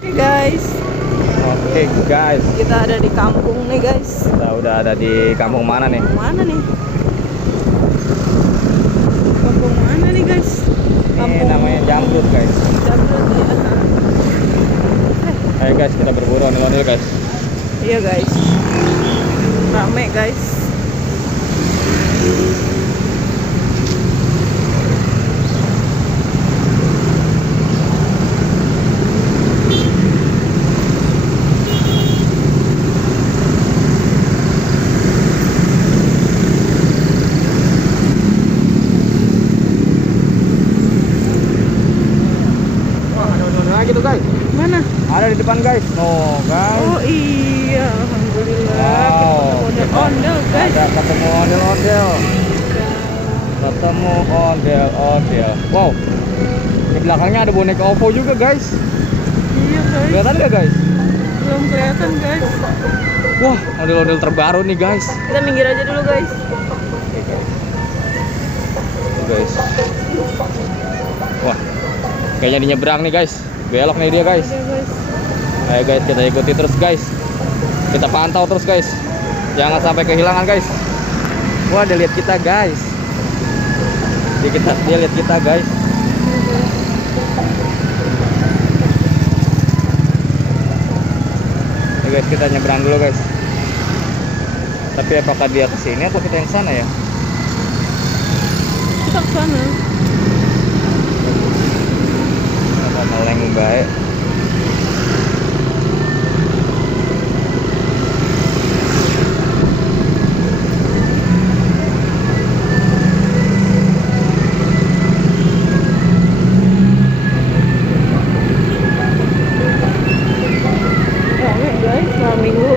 Oke guys, Oke guys, kita ada di kampung nih guys. kita udah ada di kampung mana nih? Mana nih? Kampung mana nih guys? Ini namanya Jamrut guys. Jamrut ya. Ayo guys, kita berburu ondel-ondel guys. Iya guys, rame guys. Gitu guys, Mana? ada di depan guys. No guys. Oh iya, alhamdulillah. Wow. Kita ondel-ondel guys. Ada ketemu ondel-ondel. Ketemu ondel-ondel. Wow. Di belakangnya ada boneka OVO juga guys. Iya guys. Kelihatan nggak guys? Belum kelihatan guys. Wah, ondel-ondel terbaru nih guys. Kita minggir aja dulu guys. Tuh, guys. Wah, kayaknya di nyebrang nih guys. Belok nih dia guys. Iya guys. Ayo guys, kita ikuti terus guys. Kita pantau terus guys. Jangan sampai kehilangan guys. Wah, dia lihat kita guys. Dia lihat kita guys. Oke guys, kita nyebrang dulu guys. Tapi apakah dia kesini atau kita yang sana ya? Kita ke sana. Apa meleng baik. Rame guys, malam minggu.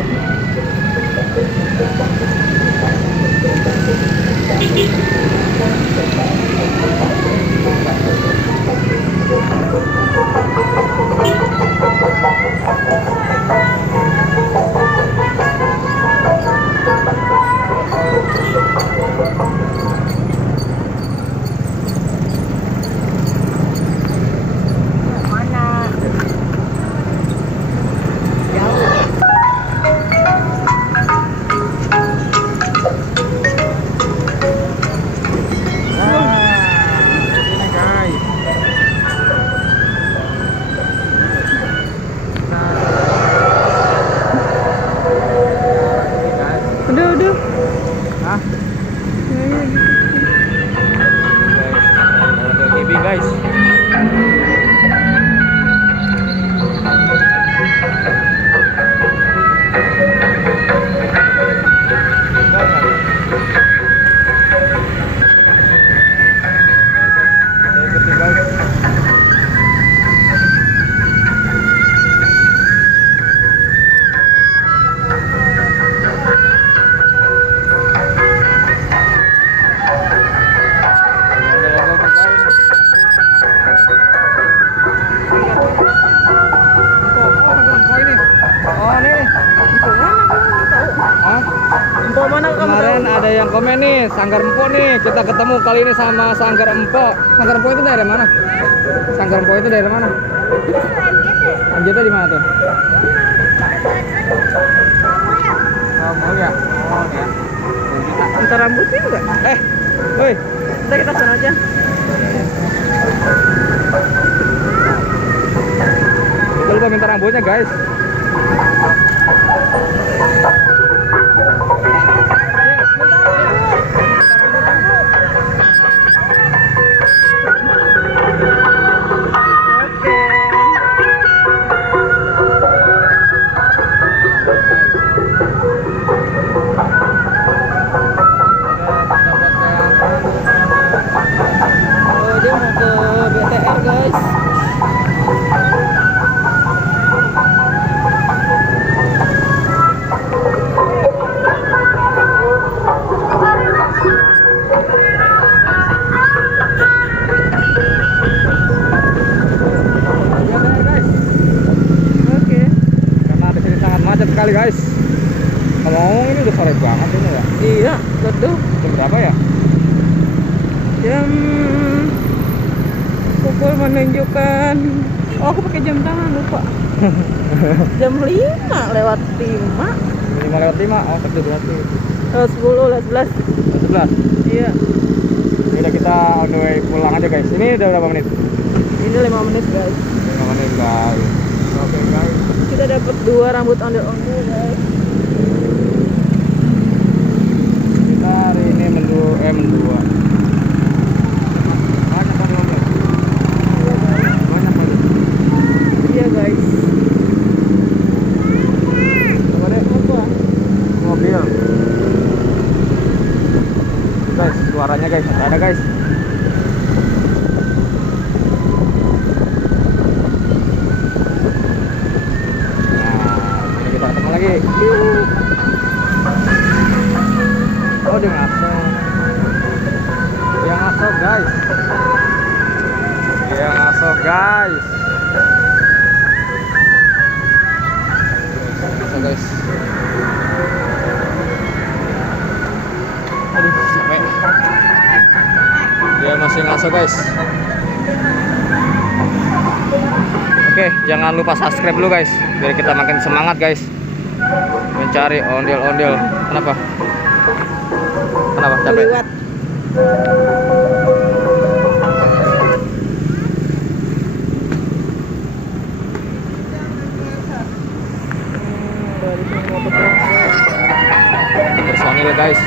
Udah. Hah? Kayaknya gitu. Ondel GB guys. Empok mana kamu tahu? Kemarin ada yang komen nih, Sanggar Empok nih. Kita ketemu kali ini sama Sanggar Empok. Sanggar Empok itu daerah mana? Sanggar Empok itu daerah mana? MJT di mana tuh? Oh, mau ya? Oh, ya. Antar rambutnya enggak? Woi. Kita sana aja. Kita lupa minta rambutnya guys. Oh, dia mau ke BTR guys. Sekali guys. Kalau ini udah sore banget ini ya. Iya, betul. Jam berapa ya? Jam pukul menunjukkan. Oh, aku pakai jam tangan lupa. Jam 5 lewat 5. 5:05. Oh, tapi berarti. 10 lewat 11. 11. Iya. Udah kita on the way pulang aja guys. Ini udah berapa menit? Ini 5 menit guys. 5 menit guys. Oke guys. Kita dapat 2 rambut ondel-ondel guys. Kita hari ini mendua. Banyak kan mobil? Banyak banget. Iya guys. Coba deh. Apa? Mobil. Guys, suaranya guys, ada guys. Nah, ini kita ketemu lagi. Oh, dia ngaso. Dia ngaso guys. Dia ngaso guys. Ngaso guys. Aduh, sampai. Dia masih ngaso guys. Oke, jangan lupa subscribe dulu guys, biar kita makin semangat guys mencari ondel-ondel. Kenapa? Kenapa? Capek? Liwat. Personil guys.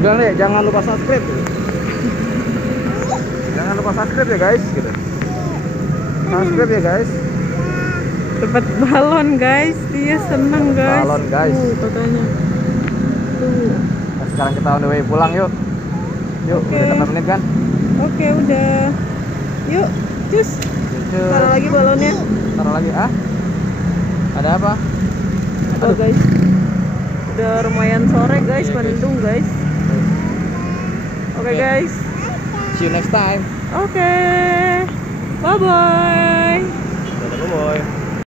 Bilang deh, jangan lupa subscribe. Jangan lupa subscribe ya guys, gitu. Subscribe ya guys. Dapat balon guys, dia seneng guys. Balon guys. Katanya. Tuh. Nah, sekarang kita on the way pulang yuk. Yuk, Oke. udah 8 menit kan? Oke, udah. Yuk, cus. Taruh lagi balonnya. Taruh lagi, ah? Ada apa? Aduh guys. Udah lumayan sore guys, Iya, guys. mendung guys. Oke Oke. guys. See you next time. Oke. Bye bye.